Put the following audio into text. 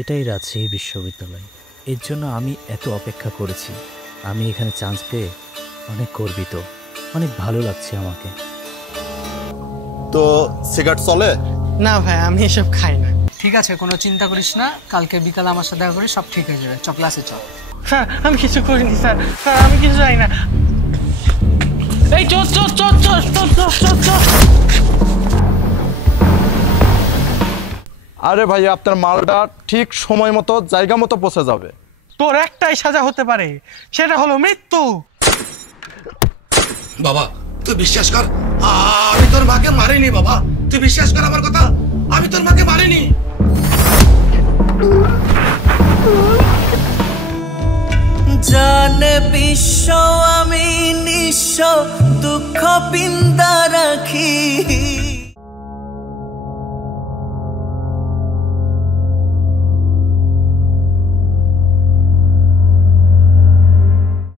এটাই রাজশাহী বিশ্ববিদ্যালয়। এর জন্য আমি এত অপেক্ষা করেছি। আমি এখানে চান্স পেয়ে অনেক গর্বিত, অনেক ভালো লাগছে আমাকে। তো সিগারেট চলে? না ভাই, আমি এসব খাই না। ঠিক আছে, কোনো চিন্তা করিস না, কালকে বিকালে আমার সাথে দেখা করি, সব ঠিক হয়ে যাবে। চ ক্লাসে চল। স্যার আমি কিছু করিনি স্যার, স্যার আমি কিছু জানি না। এই চল চল চল চল চল চল চল। আরে ভাই, আপনার মালটা ঠিক সময় মতো জায়গা মতো পৌঁছে যাবে। তোর একটাই সাজা হতে পারে, সেটা হলো মৃত্যু। বাবা তুই বিশ্বাস কর, আমি তোর মাকে মারিনি। বাবা তুই বিশ্বাস কর আমার কথা, আমি তোর মাকে মারিনি। জানে বিশ্ব আমি নিঃস্ব, দুঃখ পিন্দা রাখি।